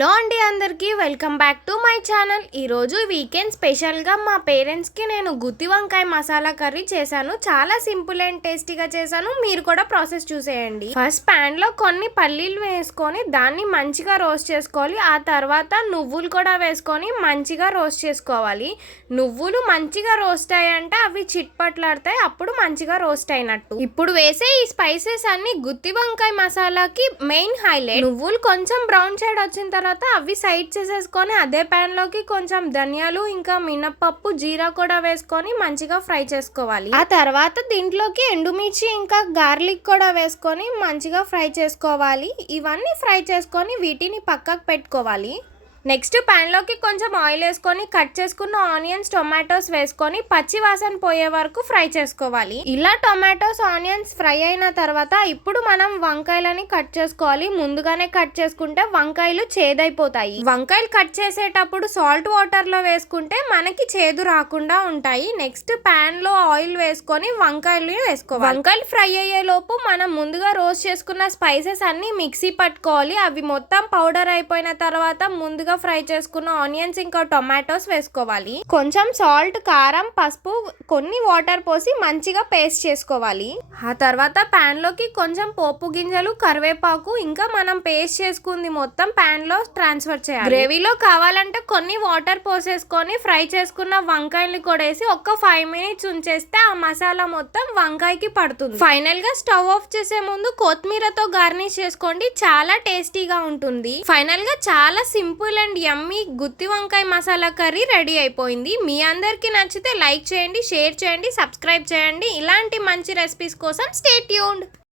Hello అండి, అందరికీ welcome back to my channel. ఈరోజు వీకెండ్ స్పెషల్గా మా పేరెంట్స్కి నేను గుత్తి వంకాయ మసాలా కర్రీ చేశాను. చాలా సింపుల్ అండ్ టేస్టీగా చేశాను. మీరు కూడా ప్రాసెస్ చూసేయండి. ఫస్ట్ ప్యాన్లో కొన్ని పల్లీలు వేసుకొని దాన్ని మంచిగా రోస్ట్ చేసుకోవాలి. ఆ తర్వాత నువ్వులు కూడా వేసుకొని మంచిగా రోస్ట్ చేసుకోవాలి. నువ్వులు మంచిగా రోస్ట్ అయ్యాయంటే అవి చిట్పట్లాడతాయి, అప్పుడు మంచిగా రోస్ట్ అయినట్టు. ఇప్పుడు వేసే ఈ స్పైసెస్ అన్ని గుత్తి వంకాయ మసాలాకి మెయిన్ హైలైట్. నువ్వులు కొంచెం బ్రౌన్ షేడ్ వచ్చిన తర్వాత అవి సైడ్ చేసేసుకొని అదే ప్యాన్ లోకి కొంచెం ధనియాలు ఇంకా మినపప్పు జీరా కూడా వేసుకొని మంచిగా ఫ్రై చేసుకోవాలి. ఆ తర్వాత దీంట్లోకి ఎండుమిర్చి ఇంకా గార్లిక్ కూడా వేసుకొని మంచిగా ఫ్రై చేసుకోవాలి. ఇవన్నీ ఫ్రై చేసుకొని వీటిని పక్కకు పెట్టుకోవాలి. నెక్స్ట్ ప్యాన్లోకి కొంచెం ఆయిల్ వేసుకొని కట్ చేసుకున్న ఆనియన్స్ టొమాటోస్ వేసుకొని పచ్చి వాసన పోయే వరకు ఫ్రై చేసుకోవాలి. ఇలా టొమాటోస్ ఆనియన్స్ ఫ్రై అయిన తర్వాత ఇప్పుడు మనం వంకాయలని కట్ చేసుకోవాలి. ముందుగానే కట్ చేసుకుంటే వంకాయలు చేదైపోతాయి. వంకాయలు కట్ చేసేటప్పుడు సాల్ట్ వాటర్లో వేసుకుంటే మనకి చేదు రాకుండా ఉంటాయి. నెక్స్ట్ ప్యాన్ లో ఆయిల్ వేసుకొని వంకాయలు వేసుకోవాలి. వంకాయలు ఫ్రై అయ్యే లోపు మనం ముందుగా రోస్ట్ చేసుకున్న స్పైసెస్ అన్ని మిక్సీ పట్టుకోవాలి. అవి మొత్తం పౌడర్ అయిపోయిన తర్వాత ముందుగా ఫ్రై చేసుకున్న ఆనియన్స్ ఇంకా టొమాటోస్ వేసుకోవాలి. కొంచెం సాల్ట్, కారం, పసుపు, కొన్ని వాటర్ పోసి మంచిగా పేస్ట్ చేసుకోవాలి. ఆ తర్వాత ప్యాన్ లోకి కొంచెం పోపు గింజలు, కరివేపాకు ఇంకా మనం పేస్ట్ చేసుకుంది మొత్తం ప్యాన్ లో ట్రాన్స్ఫర్ చేయాలి. గ్రేవీలో కావాలంటే కొన్ని వాటర్ పోసేసుకొని ఫ్రై చేసుకున్న వంకాయలు కూడా వేసి ఒక 5 minutes ఉంచేస్తే ఆ మసాలా మొత్తం వంకాయకి పడుతుంది. ఫైనల్ గా స్టవ్ ఆఫ్ చేసే ముందు కొత్తిమీరతో గార్నిష్ చేసుకోండి, చాలా టేస్టీగా ఉంటుంది. ఫైనల్ గా చాలా సింపుల్ అండ్ యమ్మీ గుత్తి వంకాయ మసాలా కర్రీ రెడీ అయిపోయింది. మీ అందరికీ నచ్చితే లైక్ చేయండి, షేర్ చేయండి, సబ్స్క్రైబ్ చేయండి. ఇలాంటి మంచి రెసిపీస్ కోసం స్టే ట్యూన్డ్.